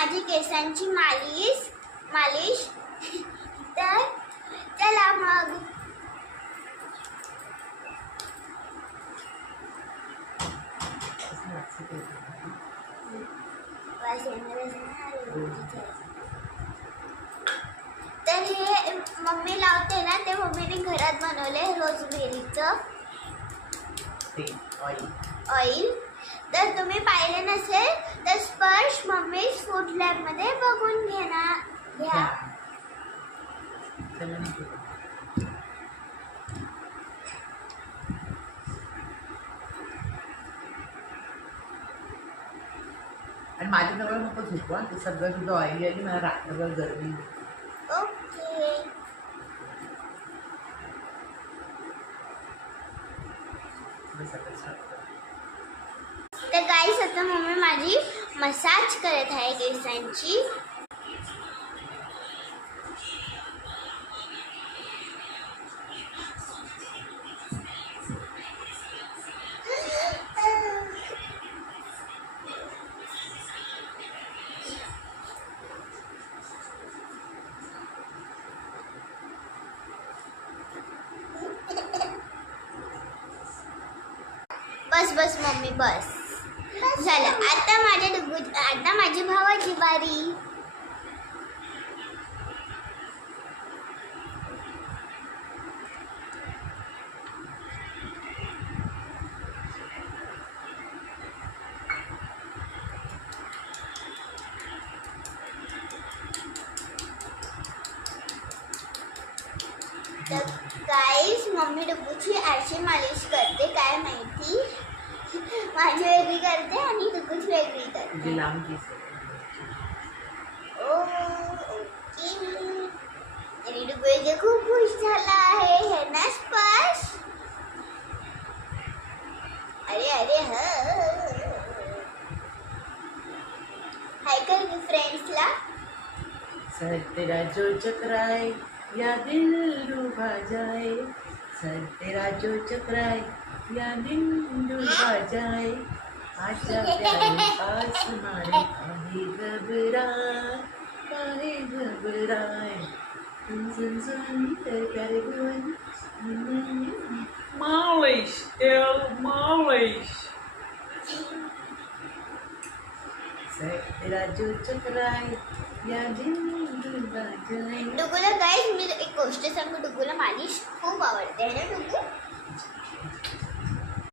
माझी केसांची मालिश तर चला मग. तर हे मम्मी लावते ना, ते मम्मीने घरात बनवले रोजमेरीचं ऑइल. तर तुम्ही पाहिले नसेल तर स्पर्श मम्मी फूड लॅब मध्ये बघून घ्या. आणि माझ्याजवळ नको झोपवा, ते सगळं तुझं ऑइली आली, मला रात्रभर गरमी. ओके. तर गाईस आता मम्मी माझी मसाज करत आहे केसांची. बस मम्मी बस झालं. आता माझी भावाची बारी. तर गाईस मम्मी डुगूची आरशी मालिश करते. काय माहिती माझी वेगळी करते आणि डुगूची वेगळी करते. ओके. आणि डुगू इथे खूप खुश झाला आहे हे ना स्पर्श. अरे हाय कर फ्रेंड्सला. सर तेरा जो चक्राए या दिल डूबा जाए, सर तेरा जो चक्राए या दिल डूबा जाए, आशा प्यारे पास मारे काहे घबराए सुन तेरे प्यारे भवन मालिश मालिश. सर तेरा जो चक्राए या दिल डूबा जाए. डुगूला गाईस मी एक गोष्ट सांगू, डुगूला मालिश खूप आवडते है ना डुगू.